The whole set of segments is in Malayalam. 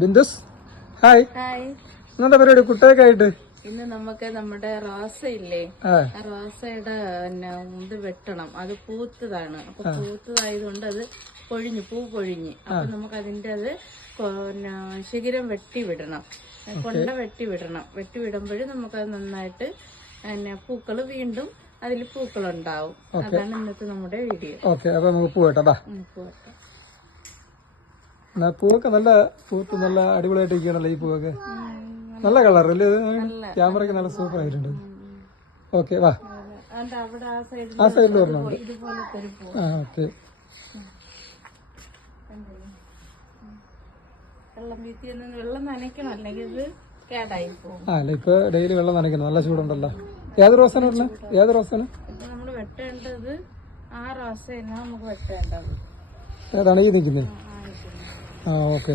ബിന്ദുസ് ഹായ്. ഹായ്. ഇന്നത്തെ പരിപാടി? കുട്ടിയൊക്കെ ആയിട്ട്? ഇന്ന് നമുക്ക് നമ്മുടെ റോസ ഇല്ലേ? റോസയുടെ പിന്നെ ഇത് വെട്ടണം. അത് പൂത്തതാണ്. അപ്പൊ പൂത്തതായതുകൊണ്ട് അത് പൊഴിഞ്ഞു പൂ പൊഴിഞ്ഞ്. അപ്പൊ നമുക്ക് അതിന്റെ അത് പിന്നെ ശിഖിരം വെട്ടി വിടണം. കൊണ്ട വെട്ടി വിടണം. വെട്ടി വിടുമ്പോഴും നമുക്കത് നന്നായിട്ട് പിന്നെ പൂക്കൾ വീണ്ടും അതിൽ പൂക്കളുണ്ടാവും. അതാണ് ഇന്നത്തെ നമ്മുടെ വീഡിയോ. ഓക്കെ. അപ്പൊ നമുക്ക് പോകട്ടെ പൂവൊക്കെ നല്ല പൂത്ത് നല്ല അടിപൊളിയായിട്ട് ഇരിക്കണല്ലോ ഈ പൂവൊക്കെ. നല്ല കളർ അല്ലേ ക്യാമറയ്ക്ക് നല്ല സൂപ്പർ ആയിട്ടുണ്ട് ഓക്കെ വാ. ആ സൈഡിൽ പൂ ആ ഓക്കെ. ആ അല്ല ഇപ്പൊ ഡെയിലി വെള്ളം നനയ്ക്കണം. നല്ല ചൂടുണ്ടല്ലോ. ഏത് റോസാണ് ഉള്ളത് ഏത് റോസാണ്? വെട്ടേണ്ടത് ഏതാണ് ഈ നിൽക്കുന്നത്? ആ, ഓക്കെ.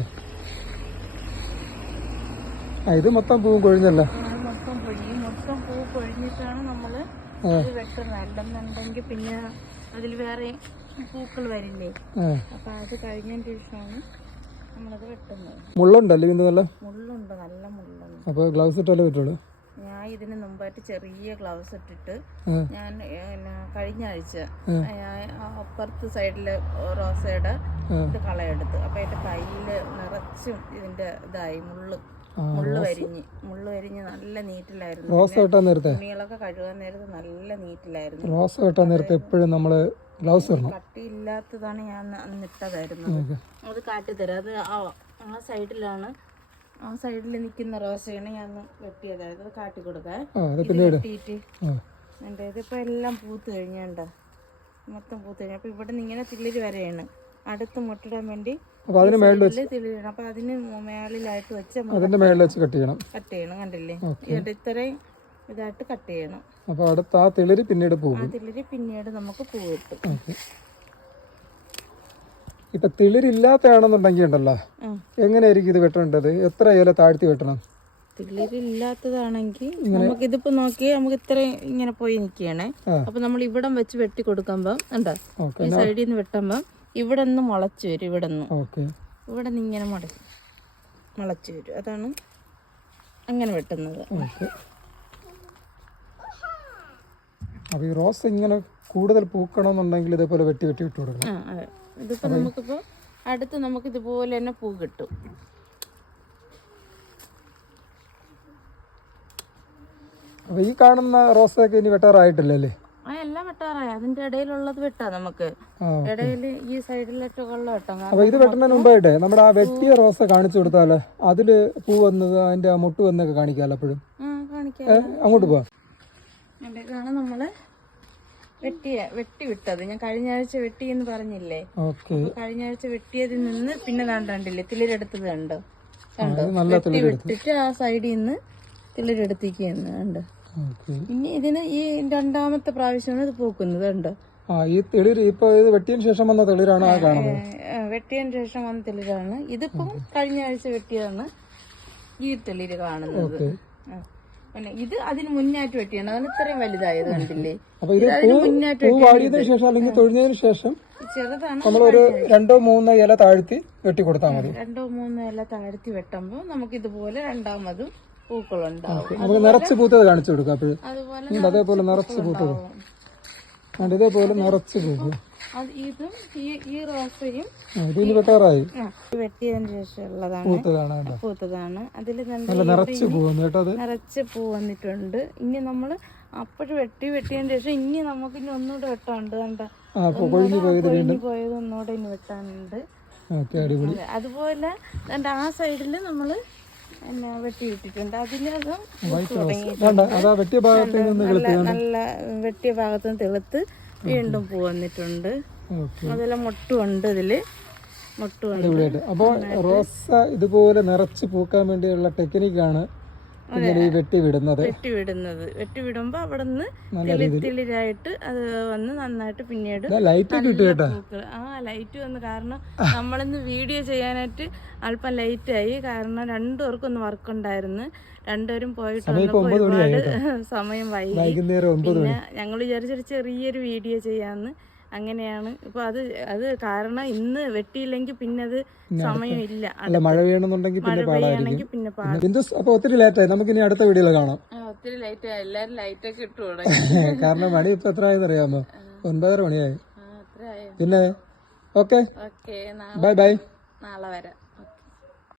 ആ ഇത് മൊത്തം പൂവും കൊഴിഞ്ഞല്ലോ മൊത്തം പൊഴിയും മൊത്തം പൂ കൊഴിഞ്ഞിട്ടാണ് നമ്മൾ അല്ലെന്നുണ്ടെങ്കിൽ പിന്നെ അതിൽ വേറെ പൂക്കൾ വരില്ലേ? അപ്പൊ അത് കഴിഞ്ഞതിന് ശേഷമാണ് നമ്മളത് വെട്ടുന്നത്. മുള്ളുണ്ടല്ലേ ഇതിന്റെ നല്ല? മുള്ളുണ്ട്. നല്ല മുള്ളുണ്ട്. അപ്പൊ ഗ്ലൗസ് ഇട്ടല്ലേ പറ്റുള്ളൂ? ഞാൻ ഇതിന് മുമ്പായിട്ട് ചെറിയ ഗ്ലൗസ് ഇട്ടിട്ട് ഞാൻ കഴിഞ്ഞ ആഴ്ച അപ്പുറത്ത് സൈഡിൽ റോസയുടെ ഇത് കളയെടുത്ത്. അപ്പൊ എന്റെ കയ്യിൽ നിറച്ചും ഇതിന്റെ ഇതായി മുള്ളു. മുള്ളു വരിഞ്ഞ്. മുള്ളു വരിഞ്ഞ് നല്ല നീറ്റിലായിരുന്നു. റോസ് വെട്ടാൻ നേരത്തെ? തുണികളൊക്കെ കഴുകാൻ നേരത്തെ നല്ല നീറ്റിലായിരുന്നു. റോസ് വെട്ടാൻ നേരത്തെ എപ്പോഴും നമ്മൾ ഗ്ലൗസ് ഇടണം. കട്ടിയില്ലാത്തതാണ് ഞാൻ അന്ന് ഇട്ടതായിരുന്നു അത് കാട്ടിത്തരാം. അത് ആ സൈഡിലാണ് ആ സൈഡിൽ നിൽക്കുന്ന റോസയാണ് ഞാൻ വെട്ടി വെട്ടിയതായത് കാട്ടി കൊടുക്കാൻ. ഇപ്പൊ വെട്ടിയിട്ട് ആ. എല്ലാം പൂത്ത് കഴിഞ്ഞണ്ട? മൊത്തം പൂത്ത് കഴിഞ്ഞു. അപ്പൊ ഇവിടെ നിന്ന് ഇങ്ങനെ തിളിര് വരെയാണ്. അടുത്ത് മുട്ടിടാൻ വേണ്ടി തിളിരണം. അപ്പൊ അതിന് മേളിലായിട്ട് വെച്ച് അതിന്റെ മേളിൽ വെച്ച് കട്ട് ചെയ്യണം. കട്ട് ചെയ്യണം കണ്ടില്ലേ? ഇത്രയും ഇതായിട്ട് കട്ട് ചെയ്യണം. അപ്പൊ അടുത്ത് ആ തിളിര് പിന്നീട് ആ പോകും. തിളിര് പിന്നീട് നമുക്ക് പൂ കിട്ടും. ഇപ്പൊ തിളിരില്ലാത്തയാണെന്നുണ്ടെങ്കിൽ ഉണ്ടല്ലോ. എങ്ങനെയായിരിക്കും ഇത് വെട്ടേണ്ടത്? എത്ര ഇല താഴ്ത്തി വെട്ടണം? തിളിരില്ലാത്തതാണെങ്കിൽ നമുക്ക് ഇതിപ്പോ നോക്കി നമുക്ക് ഇത്ര ഇങ്ങനെ പോയി നിൽക്കുകയാണേ. അപ്പൊ നമ്മൾ ഇവിടം വെച്ച് വെട്ടി കൊടുക്കുമ്പോ ഉണ്ടോ ഈ സൈഡിൽ നിന്ന് വെട്ടുമ്പോ ഇവിടെ നിന്ന് മുളച്ചു വരും ഇവിടെ നിന്ന് ഇവിടെ നിന്ന് ഇങ്ങനെ മുട മുളച്ചു വരും. അതാണ് അങ്ങനെ വെട്ടുന്നത്. അപ്പൊ ഈ റോസ് ഇങ്ങനെ കൂടുതൽ പൂക്കണമെന്നുണ്ടെങ്കിൽ ഇതേപോലെ വെട്ടി വെട്ടി വിട്ടു കൊടുക്കണം. ആ അതെ. ഇതിപ്പോ നമുക്കിപ്പോ അടുത്ത് നമുക്ക് ഇതുപോലെ തന്നെ പൂ കിട്ടും. അപ്പൊ ഈ കാണുന്ന റോസൊക്കെ ഇനി വെട്ടാറായിട്ടില്ലല്ലേ ആ എല്ലാം വെട്ടാറായി. അതിന്റെ ഇടയിലുള്ളത് വെട്ടാ നമുക്ക്. ഇടയിൽ ഈ സൈഡിലൊക്കെ കൊള്ള വെട്ടാം. കാരണം അപ്പൊ ഇത് വെട്ടുന്നതിന് മുമ്പായിട്ടേ നമ്മുടെ ആ വെട്ടിയ റോസ കാണിച്ചു കൊടുത്താലേ? അതിൽ പൂ വന്നത് അതിന്റെ മുട്ട് വന്നൊക്കെ കാണിക്കാമല്ലോ അപ്പോഴും കാണിക്കാം. അങ്ങോട്ട് പോവാം. ഇതാണ് നമ്മൾ വെട്ടിയ വെട്ടി വിട്ടത്. ഞാൻ കഴിഞ്ഞ ആഴ്ച വെട്ടി എന്ന് പറഞ്ഞില്ലേ? ഓക്കെ. കഴിഞ്ഞ ആഴ്ച വെട്ടിയതിൽ നിന്ന് പിന്നെ കണ്ടില്ലേ തിളിരെടുത്തത് കണ്ടോ? കണ്ടോ? വെട്ടി വിട്ടിട്ട് ആ സൈഡിൽ നിന്ന് തിളിരെടുത്തിരിക്കുന്നു കണ്ടോ? ഇനി ഇതിന് ഈ രണ്ടാമത്തെ പ്രാവശ്യമാണ് ഇത് പൂക്കുന്നത് കണ്ടോ? ആ ഈ തെളിര് ഇപ്പൊ ഇത് വെട്ടിയതിന് ശേഷം വന്ന തെളിരാണ് ആ കാണുന്നത്. ഏ, വെട്ടിയതിന് ശേഷം വന്ന തെളിരാണ്. ഇതിപ്പം കഴിഞ്ഞ ആഴ്ച വെട്ടിയതാണ് ഈ തെളിര് കാണുന്നത്. പിന്നെ ഇത് അതിന് മുന്നായിട്ട് വെട്ടിയാണ്. അതിന് ഇത്രയും വലുതായത് കണ്ടില്ലേ? അതിന് മുന്നായിട്ട് വാടിയതിനു ശേഷം അല്ലെങ്കിൽ തൊഴിഞ്ഞതിനു ശേഷം ചെറുതാണ് നമ്മളൊരു രണ്ടോ മൂന്നോ ഇല താഴ്ത്തി വെട്ടി കൊടുത്താൽ മതി. രണ്ടോ മൂന്നോ ഇല താഴ്ത്തി വെട്ടുമ്പോൾ നമുക്ക് ഇതുപോലെ രണ്ടാമതും പൂക്കളുണ്ടാവും. നമുക്ക് നിറച്ച് പൂത്തത് കാണിച്ചു കൊടുക്കാം. അപ്പോഴും അതുപോലെ നിറച്ച് പൂത്തത്. ഇതേപോലെ നിറച്ച് പൂക്കും ഇതും ഈ റോസയും വെട്ടിയതിന് ശേഷമുള്ളതാണ്. പൂത്തതാണ് അതിൽ നിറച്ച് പൂ വന്നിട്ടുണ്ട്. ഇനി നമ്മൾ അപ്പോഴും വെട്ടി വെട്ടിയതിനു ശേഷം ഇനി നമുക്ക് ഇനി ഒന്നുകൂടെ വെട്ടാണ്ട് കണ്ട? പോയത് ഒന്നുകൂടെ ഇനി വെട്ടാനുണ്ട്. അതുപോലെ ആ സൈഡിൽ നമ്മൾ വെട്ടി വിട്ടിട്ടുണ്ട് അതിലതും വെട്ടിയ ഭാഗത്ത് നല്ല വെട്ടിയ ഭാഗത്ത് തെളുത്ത് വീണ്ടും പൂ വന്നിട്ടുണ്ട്. അതുപോലെ മുട്ടുണ്ട് ഇതിൽ. മുട്ടുണ്ട് അടിപൊളിയായിട്ട്. അപ്പോൾ റോസ ഇതുപോലെ നിറച്ച് പൂക്കാൻ വേണ്ടിയുള്ള ടെക്നിക്കാണ് ഇങ്ങനെ ഈ വെട്ടി വിടുന്നത്. വെട്ടി വിടുന്നത് വെട്ടി വിടുമ്പോ അവിടെ നിന്ന് തിളിരായിട്ട് അത് വന്ന് നന്നായിട്ട് പിന്നീട് ലൈറ്റ് കിട്ടും. ആ ലൈറ്റ് വന്ന് കാരണം നമ്മളിന്ന് വീഡിയോ ചെയ്യാനായിട്ട് അല്പം ലൈറ്റ് ആയി. കാരണം രണ്ടുപേർക്കും ഒന്ന് വർക്ക് ഉണ്ടായിരുന്നു. രണ്ടുപേരും പോയിട്ട് ഒരുപാട് സമയം വൈകി. പിന്നെ ഞങ്ങൾ വിചാരിച്ചൊരു ചെറിയൊരു വീഡിയോ ചെയ്യാന്ന്. അങ്ങനെയാണ്. ഇപ്പൊ അത് അത് കാരണം ഇന്ന് വെട്ടിയില്ലെങ്കിൽ പിന്നെ അത് സമയമില്ല. അല്ല മഴ പെയ്യണമെന്നുണ്ടെങ്കിൽ പിന്നെ അപ്പൊ ഒത്തിരി ലേറ്റായി നമുക്ക് ഇനി അടുത്ത വീഡിയോയിൽ കാണാം. ഒത്തിരി ലൈറ്റ് എല്ലാരും ലൈറ്റ് ഒക്കെ ഇട്ടു കാരണം മണി ഇപ്പൊ എത്ര ആയെന്ന് അറിയാമോ? ഒൻപതര മണിയായി. പിന്നെ ഓക്കെ ഓക്കെ ബൈ ബൈ നാളെ വരാം.